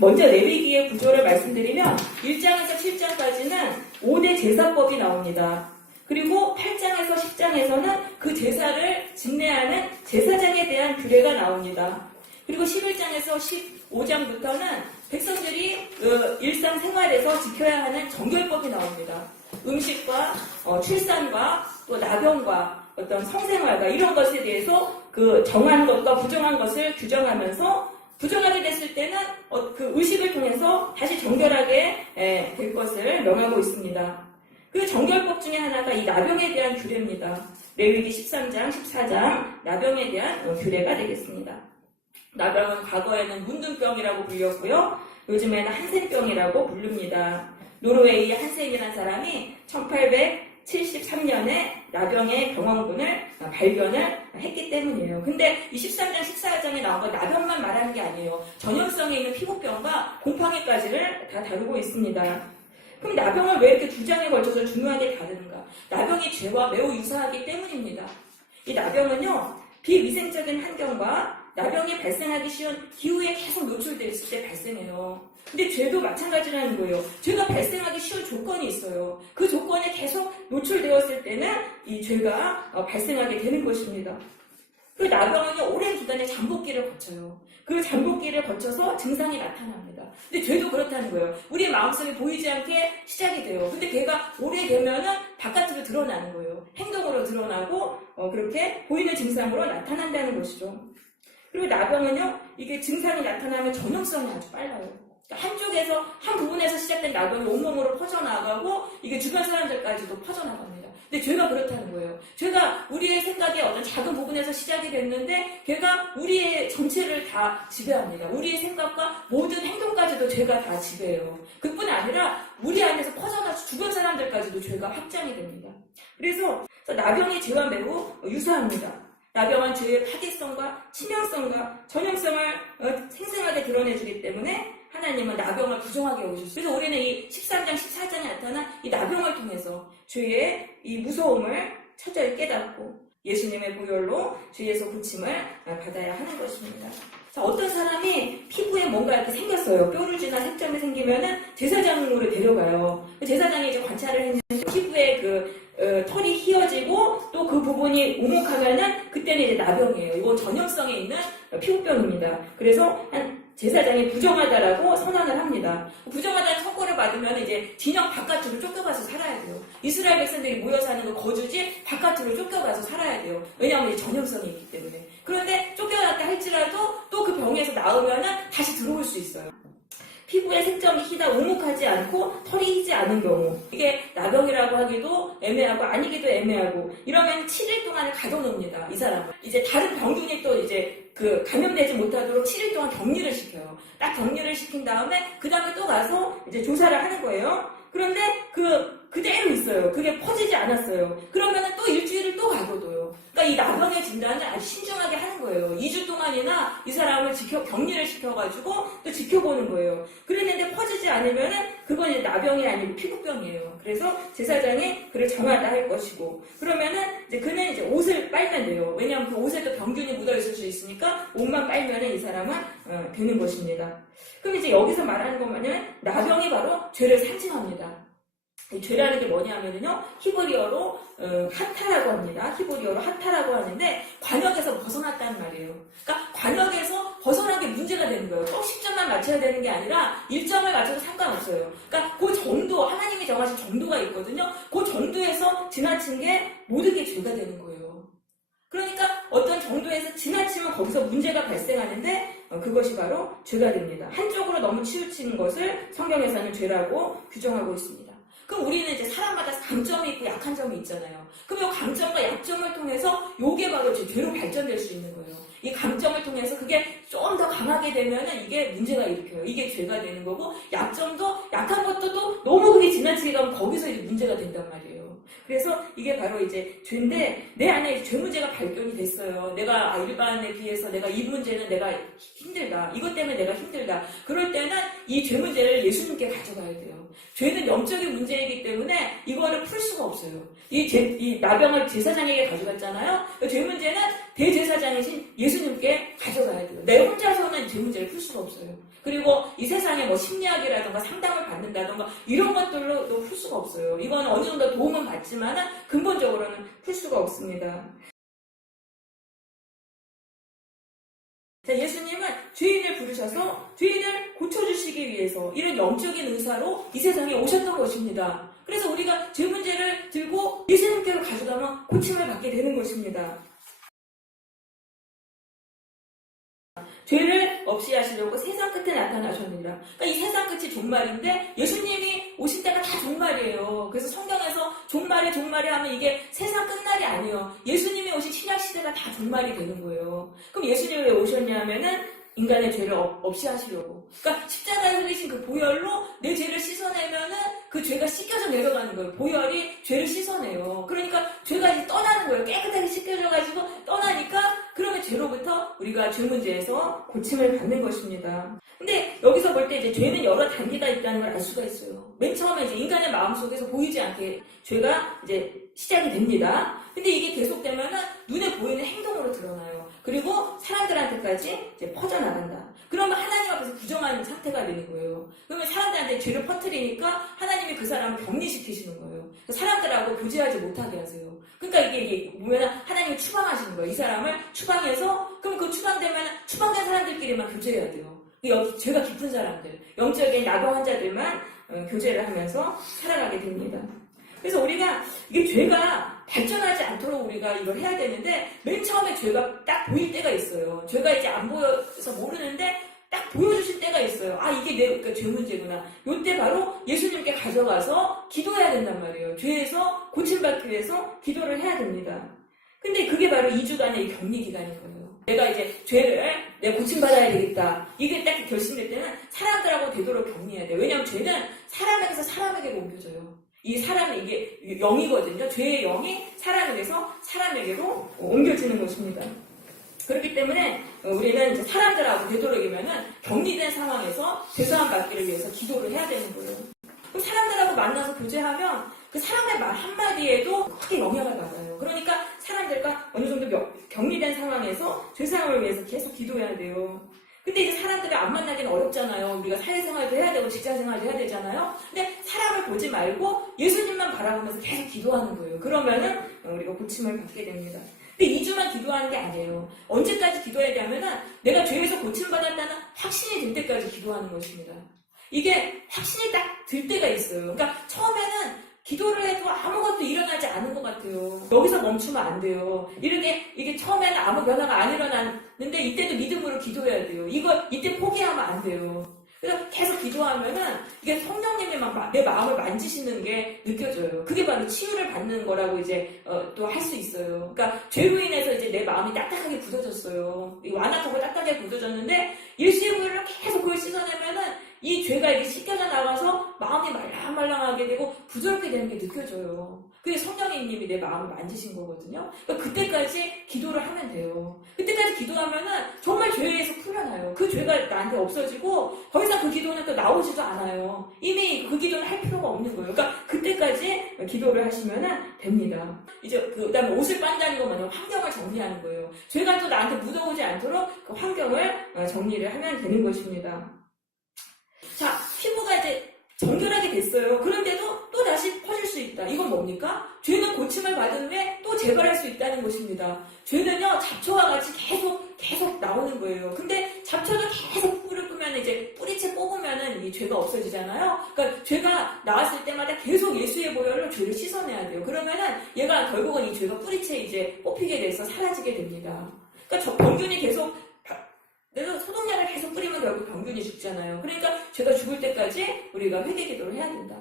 먼저 레위기의 구조를 말씀드리면 1장에서 7장까지는 5대 제사법이 나옵니다. 그리고 8장에서 10장에서는 그 제사를 집례하는 제사장에 대한 규례가 나옵니다. 그리고 11장에서 15장부터는 백성들이 일상생활에서 지켜야 하는 정결법이 나옵니다. 음식과 출산과 또 나병과 어떤 성생활과 이런 것에 대해서 그 정한 것과 부정한 것을 규정하면서 부정하게 됐을 때는 그 의식을 통해서 다시 정결하게 될 것을 명하고 있습니다. 그 정결법 중에 하나가 이 나병에 대한 규례입니다. 레위기 13장, 14장 나병에 대한 규례가 되겠습니다. 나병은 과거에는 문둥병이라고 불렸고요. 요즘에는 한센병이라고 부릅니다. 노르웨이 한센이라는 사람이 1873년에 나병의 병원군을 발견을 했기 때문이에요. 근데 이 13장, 14장에 나온 건 나병만 말하는 게 아니에요. 전염성에 있는 피부병과 곰팡이까지를 다 다루고 있습니다. 그럼 나병을 왜 이렇게 2장에 걸쳐서 중요하게 다루는가? 나병이 죄와 매우 유사하기 때문입니다. 이 나병은요, 비위생적인 환경과 나병이 발생하기 쉬운 기후에 계속 노출되어 있을 때 발생해요. 근데 죄도 마찬가지라는 거예요. 죄가 발생하기 쉬운 조건이 있어요. 그 조건에 계속 노출되었을 때는 이 죄가 발생하게 되는 것입니다. 그 나병은요, 오랜 기간의 잠복기를 거쳐요. 그 잠복기를 거쳐서 증상이 나타납니다. 근데 죄도 그렇다는 거예요. 우리의 마음속에 보이지 않게 시작이 돼요. 근데 걔가 오래되면은 바깥으로 드러나는 거예요. 행동으로 드러나고 그렇게 보이는 증상으로 나타난다는 것이죠. 그리고 나병은요, 이게 증상이 나타나면 전염성이 아주 빨라요. 한쪽에서, 한 부분에서 시작된 나병이 온몸으로 퍼져나가고 이게 주변 사람들까지도 퍼져나갑니다. 근데 죄가 그렇다는 거예요. 죄가 우리의 생각의 어떤 작은 부분에서 시작이 됐는데 걔가 우리의 전체를 다 지배합니다. 우리의 생각과 모든 행동까지도 죄가 다 지배해요. 그뿐 아니라 우리 안에서 퍼져나서 주변 사람들까지도 죄가 확장이 됩니다. 그래서 나병이 죄와 매우 유사합니다. 나병은 죄의 파괴성과 치명성과 전염성을 생생하게 드러내주기 때문에 하나님은 나병을 부정하게 여기셨어요. 그래서 우리는 이 13장, 14장에 나타난 이 나병을 통해서 죄의 이 무서움을 철저히 깨닫고 예수님의 보혈로 죄에서 고침을 받아야 하는 것입니다. 자, 어떤 사람이 피부에 뭔가 이렇게 생겼어요. 뾰루지나 색점이 생기면은 제사장으로 데려가요. 제사장이 이제 관찰을 했는데 피부에 털이 휘어지고 또 그 부분이 오목하면은 그때는 이제 나병이에요. 이건 전염성에 있는 피부병입니다. 그래서 제사장이 부정하다라고 선언을 합니다. 부정하다는 선고를 받으면 이제 진영 바깥으로 쫓겨가서 살아야 돼요. 이스라엘 백성들이 모여 사는 그 거주지 바깥으로 쫓겨가서 살아야 돼요. 왜냐하면 전염성이 있기 때문에. 그런데 쫓겨났다 할지라도 또 그 병에서 나오면은 다시 들어올 수 있어요. 피부에 색점이 희다 오목하지 않고 털이 희지 않은 경우, 이게 나병이라고 하기도 애매하고 아니기도 애매하고, 이러면 7일 동안을 가둬놓습니다. 이 사람을. 이제 다른 병균이 또 이제 감염되지 못하도록 7일 동안 격리를 시켜요. 딱 격리를 시킨 다음에 그 다음에 또 가서 이제 조사를 하는 거예요. 그런데 그대로 있어요. 그게 퍼지지 않았어요. 그러면은 또 일주일을 또 가둬둬요. 그러니까 이 나병의 진단을 아주 신중하게 하는 거예요. 2주 동안이나 이 사람을 격리를 시켜가지고 또 지켜보는 거예요. 그랬는데 퍼지지 않으면은 그건 이제 나병이 아니고 피부병이에요. 그래서 제사장이 그를 정하다 할 것이고, 그러면은 이제 그는 이제 옷을 빨면 돼요. 왜냐하면 그 옷에 또 병균이 묻어있을 수 있으니까 옷만 빨면은 이 사람은 되는 것입니다. 그럼 이제 여기서 말하는 것만은 나병이 바로 죄를 상징합니다. 이 죄라는 게 뭐냐면요, 히브리어로 하타라고 합니다. 히브리어로 하타라고 하는데 관역에서 벗어났다는 말이에요. 그러니까 관역에서 벗어난 게 문제가 되는 거예요. 꼭 10점만 맞춰야 되는 게 아니라 1점을 맞춰도 상관없어요. 그러니까 그 정도, 하나님이 정하신 정도가 있거든요. 그 정도에서 지나친 게 모든 게 죄가 되는 거예요. 그러니까 어떤 정도에서 지나치면 거기서 문제가 발생하는데 그것이 바로 죄가 됩니다. 한쪽으로 너무 치우치는 것을 성경에서는 죄라고 규정하고 있습니다. 그럼 우리는 이제 사람마다 강점이 있고 약한 점이 있잖아요. 그럼 이 강점과 약점을 통해서 이게 바로 죄로 발전될 수 있는 거예요. 이 강점을 통해서 그게 좀 더 강하게 되면은 이게 문제가 일으켜요. 이게 죄가 되는 거고, 약점도, 약한 것도 또 너무 그게 지나치게 가면 거기서 이제 문제가 된단 말이에요. 그래서 이게 바로 이제 죄인데, 내 안에 죄 문제가 발견이 됐어요. 내가 일반에 비해서 내가 이 문제는 내가 힘들다. 이것 때문에 내가 힘들다. 그럴 때는 이 죄 문제를 예수님께 가져가야 돼요. 죄는 영적인 문제이기 때문에 이거를 풀 수가 없어요. 이 나병을 제사장에게 가져갔잖아요. 죄 문제는 대제사장이신 예수님께 가져가야 돼요. 내 혼자서는 죄 문제를 풀 수가 없어요. 그리고 이 세상에 뭐 심리학이라든가 상담을 받는다든가 이런 것들로도 풀 수가 없어요. 이건 어느 정도 도움은 받지만은 근본적으로는 풀 수가 없습니다. 자, 예수님은 죄인을 부르셔서 죄인을 고쳐주시기 위해서 이런 영적인 의사로 이 세상에 오셨던 것입니다. 그래서 우리가 죄 문제를 들고 예수님께로 가져가면 고침을 받게 되는 것입니다. 죄를 없이 하시려고 세상 끝에 나타나셨느니라. 그러니까 이 세상 끝이 종말인데 예수님이 오실 때가 다 종말이에요. 그래서 성경에서 종말이 하면 이게 세상 끝날이 아니에요. 예수님이 오신 신약 시대가 다 종말이 되는 거예요. 그럼 예수님이 왜 오셨냐면은 인간의 죄를 없이 하시려고. 그러니까 십자가에 흘리신 그 보혈로 내 죄를 씻어내면은 그 죄가 씻겨져 내려가는 거예요. 보혈이 죄를 씻어내요. 그러니까 죄가 이제 떠나는 거예요. 깨끗하게 씻겨져가지고 떠나니까 그러면 죄로부터 우리가 죄 문제에서 고침을 받는 것입니다. 근데 여기서 볼 때 이제 죄는 여러 단계가 있다는 걸 알 수가 있어요. 맨 처음에 이제 인간의 마음속에서 보이지 않게 죄가 이제 시작이 됩니다. 근데 이게 계속되면은 눈에 보이는 행동으로 드러나요. 그리고 사람들한테까지 이제 퍼져나간다. 그러면 하나님 앞에서 부정하는 상태가 되는 거예요. 그러면 사람들한테 죄를 퍼뜨리니까 하나님이 그 사람을 격리시키시는 거예요. 사람들하고 교제하지 못하게 하세요. 그러니까 이게 보면 하나님이 추방하시는 거예요. 이 사람을 추방해서 그럼 그 추방되면 추방된 사람들끼리만 교제해야 돼요. 여기 죄가 깊은 사람들, 영적인 나병 환자들만 교제를 하면서 살아가게 됩니다. 그래서 우리가 이게 죄가 발전하지 않도록 우리가 이걸 해야 되는데 맨 처음에 죄가 딱 보일 때가 있어요. 죄가 이제 안 보여서 모르는데 딱 보여주실 때가 있어요. 아, 이게 그러니까 죄 문제구나. 요때 바로 예수님께 가져가서 기도해야 된단 말이에요. 죄에서 고침받기 위해서 기도를 해야 됩니다. 근데 그게 바로 2주간의 이 격리 기간인 거예요. 내가 이제 죄를 내가 고침받아야 되겠다. 이게 딱 결심될 때는 사람들하고 되도록 격리해야 돼요. 왜냐하면 죄는 사람에게서 사람에게로 옮겨져요. 이 사람이 이게 영이거든요. 죄의 영이 사람에게서 사람에게로 옮겨지는 것입니다. 그렇기 때문에 우리는 이제 사람들하고 되도록이면은 격리된 상황에서 죄사함 받기를 위해서 기도를 해야 되는 거예요. 그럼 사람들하고 만나서 교제하면 그 사람의 말 한마디에도 크게 영향을 받아요. 그러니까 사람들과 어느 정도 격리된 상황에서 죄사함을 위해서 계속 기도해야 돼요. 근데 이제 사람들을 안 만나기는 어렵잖아요. 우리가 사회생활도 해야 되고 직장생활도 해야 되잖아요. 근데 사람을 보지 말고 예수님만 바라보면서 계속 기도하는 거예요. 그러면은 우리가 고침을 받게 됩니다. 근데 2주만 기도하는 게 아니에요. 언제까지 기도해야 되냐면은 내가 죄에서 고침받았다는 확신이 들 때까지 기도하는 것입니다. 이게 확신이 딱 들 때가 있어요. 그러니까 처음에는 기도를 해도 아무것도 일어나지 않은 것 같아요. 여기서 멈추면 안 돼요. 이게 처음에는 아무 변화가 안 일어났는데 이때도 믿음으로 기도해야 돼요. 이때 포기하면 안 돼요. 그래서 계속 기도하면은 이게 성령님이 막 내 마음을 만지시는 게 느껴져요. 그게 바로 치유를 받는 거라고 이제 또 할 수 있어요. 그러니까 죄로 인해서 이제 내 마음이 딱딱하게 굳어졌어요. 완악하고 딱딱하게 굳어졌는데 예수의 보혈로 계속 그걸 씻어내면은 이 죄가 이게 씻겨져 나가서 마음이 말랑말랑하게 되고 부드럽게 되는 게 느껴져요. 그게 성령님이 내 마음을 만지신 거거든요. 그러니까 그때까지 기도를 하면 돼요. 그때까지 기도하면은 정말 죄에서 풀려나요. 그 죄가 나한테 없어지고 더 이상 그 기도는 또 나오지도 않아요. 이미 그 기도는 할 필요가 없는 거예요. 그러니까 그때까지 기도를 하시면은 됩니다. 이제 그다음에 옷을 빤다는 거 뭐냐면 환경을 정리하는 거예요. 죄가 또 나한테 묻어오지 않도록 그 환경을 정리를 하면 되는 것입니다. 자, 피부가 이제 정결하게 됐어요. 그런데도 또 다시 퍼질 수 있다. 이건 뭡니까? 죄는 고침을 받은 후에 또 재발할 수 있다는 것입니다. 죄는요, 잡초와 같이 계속 나오는 거예요. 근데 잡초도 계속 뿌리 끄면 이제 뿌리채 뽑으면은 이 죄가 없어지잖아요. 그러니까 죄가 나왔을 때마다 계속 예수의 보혈로 죄를 씻어내야 돼요. 그러면은 얘가 결국은 이 죄가 뿌리채 이제 뽑히게 돼서 사라지게 됩니다. 그러니까 병균이 계속 그래서 소독약을 계속 뿌리면 결국 병균이 죽잖아요. 그러니까 죄가 죽을 때까지 우리가 회개기도를 해야 된다.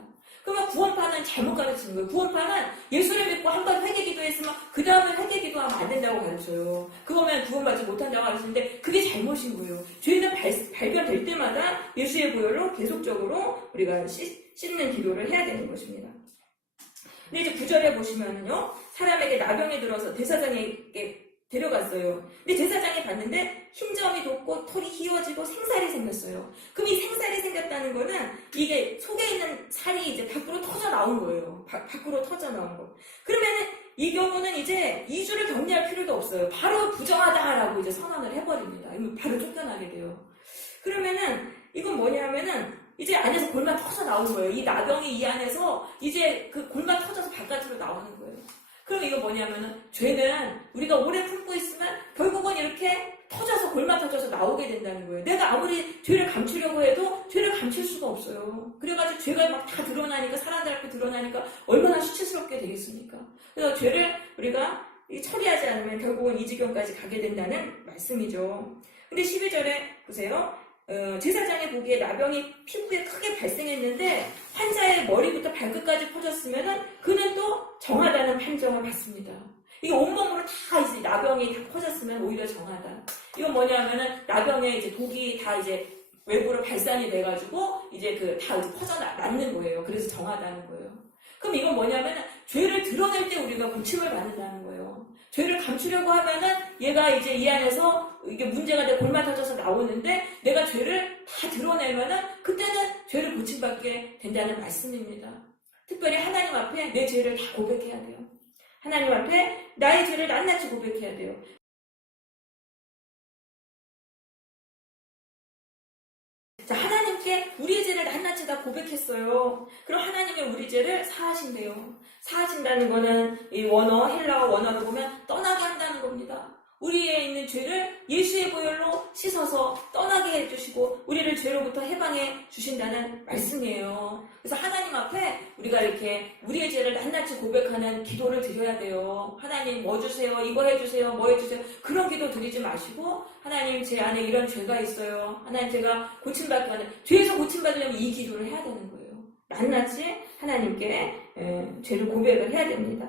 그러면 구원파는 잘못 가르치는 거예요. 구원파는 예수를 믿고 한 번 회개기도했으면 그 다음에 회개기도하면 안 된다고 가르쳐요. 그거면 구원받지 못한다고 가르치는데 그게 잘못인 거예요. 죄는 발견될 때마다 예수의 보혈로 계속적으로 우리가 씻는 기도를 해야 되는 것입니다. 근데 이제 9절에 보시면은요, 사람에게 나병이 들어서 대사장에게 데려갔어요. 근데 제사장이 봤는데 흰점이 돋고 털이 휘어지고 생살이 생겼어요. 그럼 이 생살이 생겼다는 거는 이게 속에 있는 살이 이제 밖으로 터져 나온 거예요. 밖으로 터져 나온 거. 그러면은 이 경우는 이제 2주를 격리할 필요도 없어요. 바로 부정하다라고 이제 선언을 해버립니다. 바로 쫓겨나게 돼요. 그러면은 이건 뭐냐면은 이제 안에서 골만 터져 나오는 거예요. 이 나병이 이 안에서 이제 그 골만 터져서 바깥으로 나오는 거예요. 그럼 이거 뭐냐면은 죄는 우리가 오래 품고 있으면 결국은 이렇게 터져서 골만 터져서 나오게 된다는 거예요. 내가 아무리 죄를 감추려고 해도 죄를 감출 수가 없어요. 그래가지고 죄가 막 다 드러나니까, 사람들 앞에 드러나니까 얼마나 수치스럽게 되겠습니까? 그래서 죄를 우리가 처리하지 않으면 결국은 이 지경까지 가게 된다는 말씀이죠. 근데 12절에 보세요. 제사장이 보기에 나병이 피부에 크게 발생했는데 환자의 머리부터 발끝까지 퍼졌으면은 그는 또 정하다는 판정을 받습니다. 이게 온몸으로 다 이제 나병이 다 퍼졌으면 오히려 정하다. 이건 뭐냐면은 나병에 이제 독이 다 이제 외부로 발산이 돼가지고 이제 그 다 퍼져 낫는 거예요. 그래서 정하다는 거예요. 그럼 이건 뭐냐면은 죄를 드러낼 때 우리가 고침을 받는다는 거예요. 죄를 감추려고 하면은 얘가 이제 이 안에서 이게 문제가 돼 골마 터져서 나오는데 내가 죄를 다 드러내면은 그때는 죄를 고침받게 된다는 말씀입니다. 특별히 하나님 앞에 내 죄를 다 고백해야 돼요. 하나님 앞에 나의 죄를 낱낱이 고백해야 돼요. 자, 하나님께 우리의 죄를 낱낱이 다 고백했어요. 그럼 하나님의 우리 죄를 사하신대요. 사하신다는 거는 이 원어, 헬라어 원어로 보면 떠나게 한다는 겁니다. 우리에 있는 죄를 예수의 보혈로 씻어서 떠나게 해주시고 우리를 죄로부터 해방해 주신다는 말씀이에요. 그래서 하나님 앞에 우리가 이렇게 우리의 죄를 낱낱이 고백하는 기도를 드려야 돼요. 하나님 뭐 주세요, 이거 해주세요, 뭐 해주세요. 그런 기도 드리지 마시고 하나님 제 안에 이런 죄가 있어요. 하나님 제가 고침받기 원해. 죄에서 고침받으려면 이 기도를 해야 되는 거예요. 낱낱이 하나님께 죄를 고백을 해야 됩니다.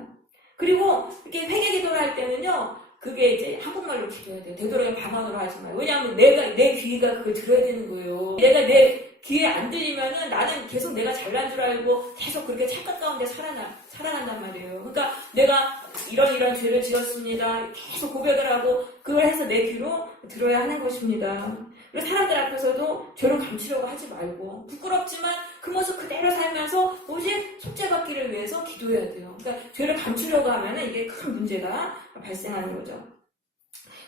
그리고 이렇게 회개 기도를 할 때는요. 그게 이제 한국말로 기도해야 돼요. 되도록이면 방언으로 하지 마요. 왜냐하면 내 귀가 그걸 들어야 되는 거예요. 내가 내 귀에 안 들리면은 나는 계속 내가 잘난 줄 알고 계속 그렇게 착각 가운데 살아간단 말이에요. 그러니까 내가 이런 죄를 지었습니다. 계속 고백을 하고 그걸 해서 내 귀로 들어야 하는 것입니다. 그리고 사람들 앞에서도 죄를 감추려고 하지 말고 부끄럽지만 그 모습 그대로 살면서 오직 속죄받기를 위해서 기도해야 돼요. 그러니까 죄를 감추려고 하면은 이게 큰 문제가 발생하는 거죠.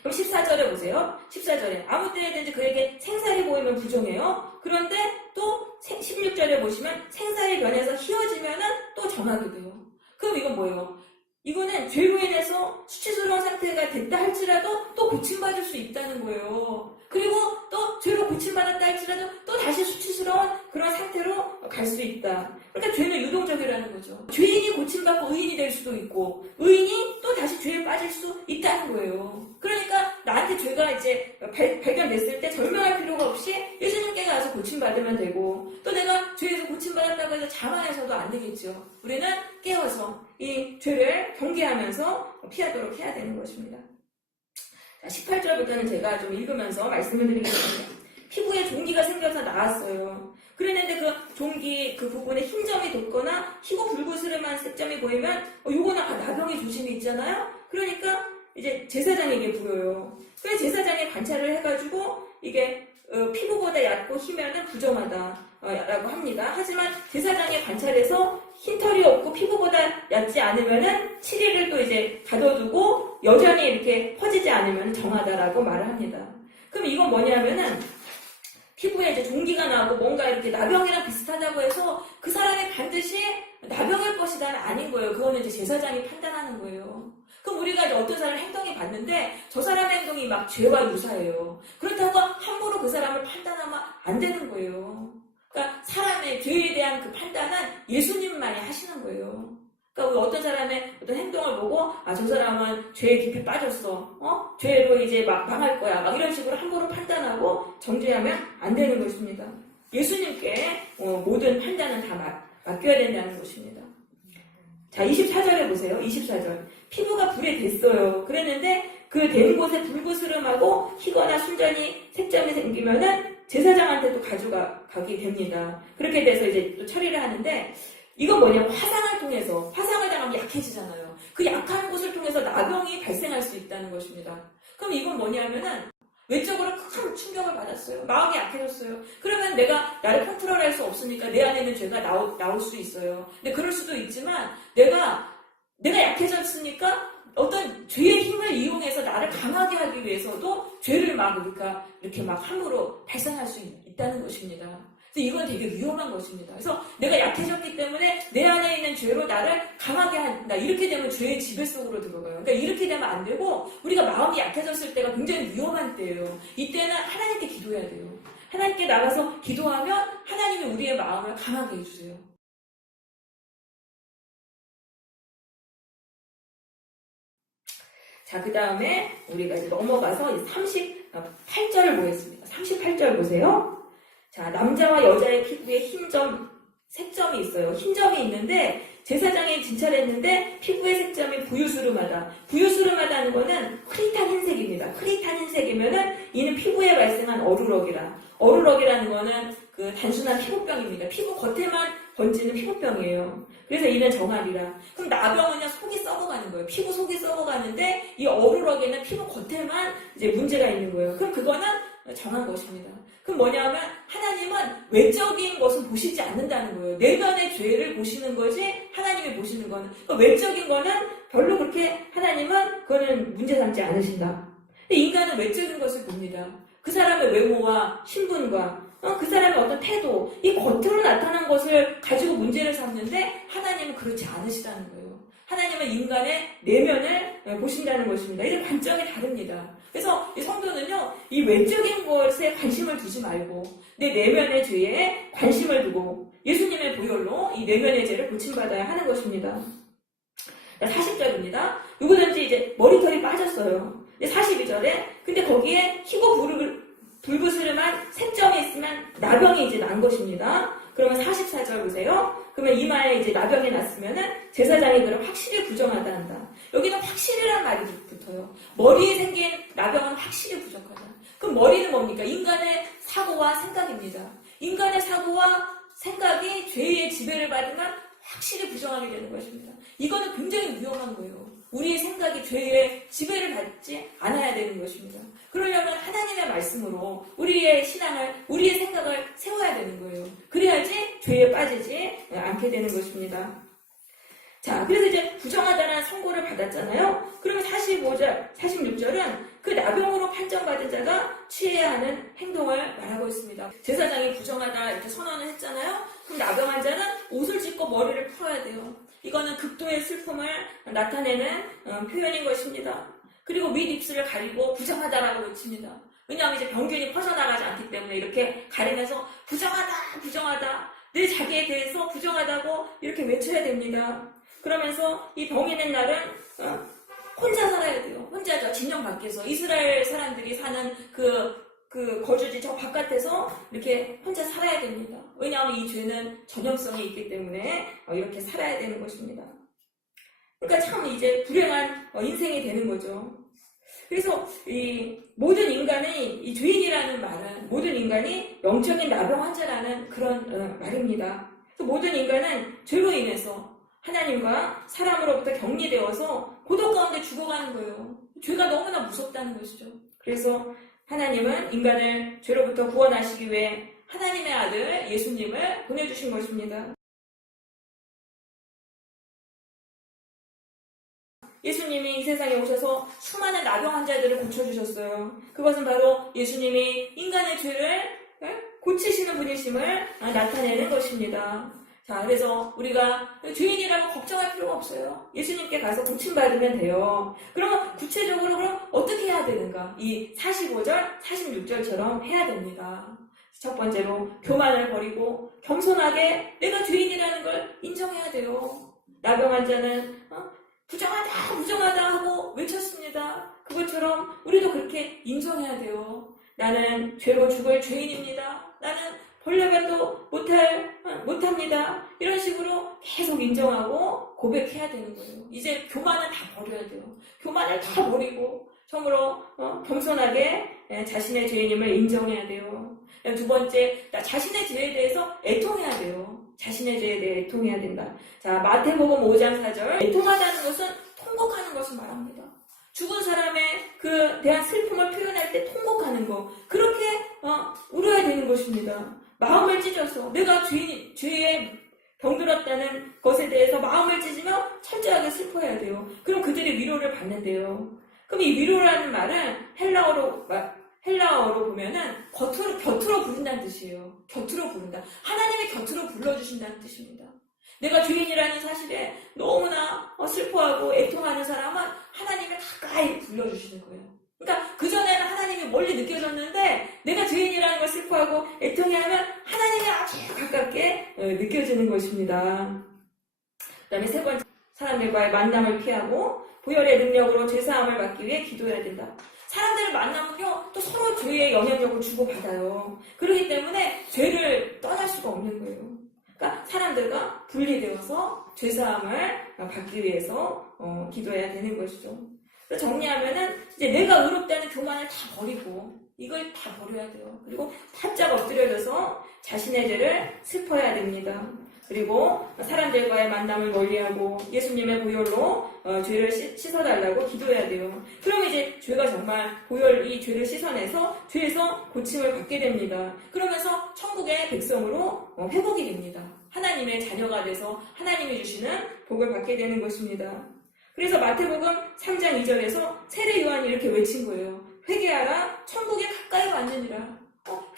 그럼 14절에 보세요. 14절에 아무 때에든지 그에게 생살이 보이면 부정해요. 그런데 또 16절에 보시면 생살이 변해서 희어지면은 또 정하게 돼요. 그럼 이건 뭐예요? 이거는 죄로 인해서 수치스러운 상태가 됐다 할지라도 또 고침받을 수 있다는 거예요. 그리고 또 죄로 고침받았다 할지라도 또 다시 수치스러운 그런 상태로 갈 수 있다. 그러니까 죄는 유동적이라는 거죠. 죄인이 고침받고 의인이 될 수도 있고 의인이 또 다시 죄에 빠질 수 있다는 거예요. 그러니까 나한테 죄가 이제 발견됐을 때 절망할 필요가 없이 예수님께 가서 고침받으면 되고 또 내가 죄에서 고침받았다고 해서 자만해서도 안 되겠죠. 우리는 깨어서 이 죄를 경계하면서 피하도록 해야 되는 것입니다. 자, 18절부터는 제가 좀 읽으면서 말씀을 드리겠습니다. 피부에 종기가 생겨서 나았어요. 그랬는데 그 종기 그 부분에 흰점이 돋거나 희고 불구스름한 색점이 보이면 요거는 나병의 조짐이 있잖아요. 그러니까 이제 제사장에게 보여요. 그래서 제사장이 관찰을 해가지고 이게 피부보다 얕고 희면은 부정하다 라고 합니다. 하지만 제사장의 관찰에서 흰털이 없고 피부보다 얕지 않으면은 7일을 또 이제 가둬두고 여전히 이렇게 퍼지지 않으면 정하다라고 말을 합니다. 그럼 이건 뭐냐면은 피부에 이제 종기가 나고 뭔가 이렇게 나병이랑 비슷하다고 해서 그 사람이 반드시 나병일 것이다는 아닌 거예요. 그거는 이제 제사장이 판단하는 거예요. 그럼 우리가 이제 어떤 사람을 행동이 봤는데 저 사람의 행동이 막 죄와 유사해요. 그렇다고 함부로 그 사람을 판단하면 안 되는 거예요. 그러니까 사람의 죄에 대한 그 판단은 예수님만이 하시는 거예요. 그러니까 어떤 사람의 어떤 행동을 보고 저 사람은 죄에 깊이 빠졌어. 죄로 이제 막 망할 거야. 막 이런 식으로 함부로 판단하고 정죄하면 안 되는 것입니다. 예수님께 모든 판단은 다 맡겨야 된다는 것입니다. 자, 24절에 보세요. 24절. 피부가 불에 댔어요. 그랬는데 그 댄 곳에 불구스름하고 희거나 순전히 색점이 생기면은 제사장한테 또 가져가게 됩니다. 그렇게 돼서 이제 또 처리를 하는데 이건 뭐냐면 화상을 통해서 화상을 당하면 약해지잖아요. 그 약한 곳을 통해서 나병이 발생할 수 있다는 것입니다. 그럼 이건 뭐냐면은 외적으로 큰 충격을 받았어요. 마음이 약해졌어요. 그러면 내가 나를 컨트롤할 수 없으니까 내 안에 있는 죄가 나올 수 있어요. 근데 그럴 수도 있지만 내가 약해졌으니까 어떤 죄의 힘을 이용해서 나를 강하게 하기 위해서도 죄를 막 이렇게 막 함부로 발산할 수 있다는 것입니다. 그래서 이건 되게 위험한 것입니다. 그래서 내가 약해졌기 때문에 내 안에 있는 죄로 나를 강하게 한다. 이렇게 되면 죄의 지배 속으로 들어가요. 그러니까 이렇게 되면 안 되고 우리가 마음이 약해졌을 때가 굉장히 위험한 때예요. 이때는 하나님께 기도해야 돼요. 하나님께 나가서 기도하면 하나님이 우리의 마음을 강하게 해주세요. 자, 그 다음에 우리가 이제 넘어가서 38절을 보겠습니다. 38절 보세요. 자, 남자와 여자의 피부에 색점이 있어요. 흰점이 있는데 제사장이 진찰했는데 피부의 색점이 부유스름하다. 부유스름하다는 거는 흐릿한 흰색입니다. 흐릿한 흰색이면은 이는 피부에 발생한 어루럭이라는 거는 그 단순한 피부병입니다. 피부 겉에만 번지는 피부병이에요. 그래서 이는 정하리라. 그럼 나병은요, 속이 썩어가는 거예요. 피부 속이 썩어가는데 이 어루럭에는 피부 겉에만 이제 문제가 있는 거예요. 그럼 그거는 정한 것입니다. 그럼 뭐냐면 하나님은 외적인 것은 보시지 않는다는 거예요. 내면의 죄를 보시는 거지 하나님이 보시는 거는, 그러니까 외적인 거는 별로 그렇게 하나님은 그거는 문제 삼지 않으신다. 인간은 외적인 것을 봅니다. 그 사람의 외모와 신분과 그 사람의 어떤 태도, 이 겉으로 나타난 것을 가지고 문제를 삼는데 하나님은 그렇지 않으시다는 거예요. 하나님은 인간의 내면을 보신다는 것입니다. 이런 관점이 다릅니다. 그래서 이 성도는요, 이 외적인 것에 관심을 두지 말고 내 내면의 죄에 관심을 두고 예수님의 보혈로 이 내면의 죄를 고침받아야 하는 것입니다. 40절입니다. 누구든지 이제 머리털이 빠졌어요. 42절에 근데 거기에 희고 불그스름한 색점이 있으면 나병이 이제 난 것입니다. 그러면 44절 보세요. 그러면 이마에 이제 나병이 났으면은 제사장이 그럼 확실히 부정하다 한다. 여기는 확실이라는 말이 붙어요. 머리에 생긴 나병은 확실히 부정하다. 그럼 머리는 뭡니까? 인간의 사고와 생각입니다. 인간의 사고와 생각이 죄의 지배를 받으면 확실히 부정하게 되는 것입니다. 이거는 굉장히 위험한 거예요. 우리의 생각이 죄의 지배를 받지 않아야 되는 것입니다. 그러려면 하나님의 말씀으로 우리의 신앙을, 우리의 생각을 세워야 되는 거예요. 그래야지 죄에 빠지지 않게 되는 것입니다. 자, 그래서 이제 부정하다는 선고를 받았잖아요. 그러면 46절은 그 나병으로 판정받은 자가 취해야 하는 행동을 말하고 있습니다. 제사장이 부정하다 이렇게 선언을 했잖아요. 그럼 나병한 자는 옷을 찢고 머리를 풀어야 돼요. 이거는 극도의 슬픔을 나타내는 표현인 것입니다. 그리고 밑입술을 가리고 부정하다라고 외칩니다. 왜냐하면 이제 병균이 퍼져나가지 않기 때문에 이렇게 가리면서 부정하다, 늘 자기에 대해서 부정하다고 이렇게 외쳐야 됩니다. 그러면서 이 병이 된 날은 혼자 살아야 돼요. 혼자죠. 진영 밖에서. 이스라엘 사람들이 사는 그 거주지 저 바깥에서 이렇게 혼자 살아야 됩니다. 왜냐하면 이 죄는 전염성이 있기 때문에 이렇게 살아야 되는 것입니다. 그러니까 참 이제 불행한 인생이 되는 거죠. 그래서 이 모든 인간이 이 죄인이라는 말은 모든 인간이 영적인 나병 환자라는 그런 말입니다. 모든 인간은 죄로 인해서 하나님과 사람으로부터 격리되어서 고독 가운데 죽어가는 거예요. 죄가 너무나 무섭다는 것이죠. 그래서 하나님은 인간을 죄로부터 구원하시기 위해 하나님의 아들 예수님을 보내주신 것입니다. 예수님이 이 세상에 오셔서 수많은 나병 환자들을 고쳐주셨어요. 그것은 바로 예수님이 인간의 죄를 고치시는 분이심을 나타내는 것입니다. 자, 그래서 우리가 죄인이라고 걱정할 필요가 없어요. 예수님께 가서 고침받으면 돼요. 그러면 구체적으로 그럼 어떻게 해야 되는가? 이 45절, 46절처럼 해야 됩니다. 첫 번째로 교만을 버리고 겸손하게 내가 죄인이라는 걸 인정해야 돼요. 나병 환자는 부정하다 하고 외쳤습니다. 그것처럼 우리도 그렇게 인정해야 돼요. 나는 죄로 죽을 죄인입니다. 나는 벌레변도 못합니다. 이런 식으로 계속 인정하고 고백해야 되는 거예요. 이제 교만은 다 버려야 돼요. 교만을 다 버리고 처음으로 겸손하게 자신의 죄인임을 인정해야 돼요. 두 번째, 자신의 죄에 대해서 애통해야 돼요. 자신의 죄에 대해 애통해야 된다. 자, 마태복음 5장 4절. 애통하다는 것은 통곡하는 것을 말합니다. 죽은 사람의 그 대한 슬픔을 표현할 때 통곡하는 거. 그렇게 울어야 되는 것입니다. 마음을 찢어서 내가 죄의 병들었다는 것에 대해서 마음을 찢으며 철저하게 슬퍼해야 돼요. 그럼 그들이 위로를 받는데요. 그럼 이 위로라는 말은 헬라어로 보면은 곁으로 부른다는 뜻이에요. 곁으로 부른다. 하나님이 곁으로 불러주신다는 뜻입니다. 내가 죄인이라는 사실에 너무나 슬퍼하고 애통하는 사람은 하나님이 가까이 불러주시는 거예요. 그러니까 그전에는 하나님이 멀리 느껴졌는데 내가 죄인이라는 걸 슬퍼하고 애통해하면 하나님이 아주 가깝게 느껴지는 것입니다. 그 다음에 세 번째, 사람들과의 만남을 피하고 보혈의 능력으로 죄사함을 받기 위해 기도해야 된다. 사람들을 만나면요, 또 서로 죄의 영향력을 주고받아요. 그렇기 때문에 죄를 떠날 수가 없는 거예요. 그러니까 사람들과 분리되어서 죄사함을 받기 위해서 기도해야 되는 것이죠. 그래서 정리하면은 이제 내가 의롭다는 교만을 다 버리고 이걸 다 버려야 돼요. 그리고 바짝 엎드려져서 자신의 죄를 슬퍼해야 됩니다. 그리고 사람들과의 만남을 멀리하고 예수님의 보혈로 죄를 씻어달라고 기도해야 돼요. 그럼 이제 죄가 정말 이 죄를 씻어내서 죄에서 고침을 받게 됩니다. 그러면서 천국의 백성으로 회복이 됩니다. 하나님의 자녀가 돼서 하나님이 주시는 복을 받게 되는 것입니다. 그래서 마태복음 3장 2절에서 세례 요한이 이렇게 외친 거예요. 회개하라, 천국에 가까이 왔느니라.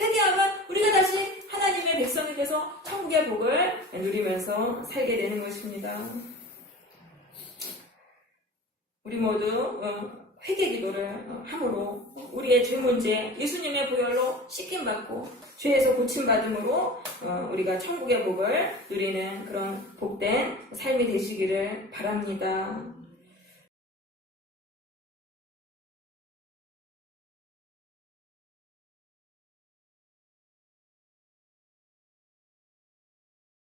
회개하면 우리가 다시 하나님의 백성이 돼서 천국의 복을 누리면서 살게 되는 것입니다. 우리 모두 회개 기도를 함으로 우리의 죄 문제, 예수님의 보혈로 씻김받고 죄에서 고침받음으로 우리가 천국의 복을 누리는 그런 복된 삶이 되시기를 바랍니다.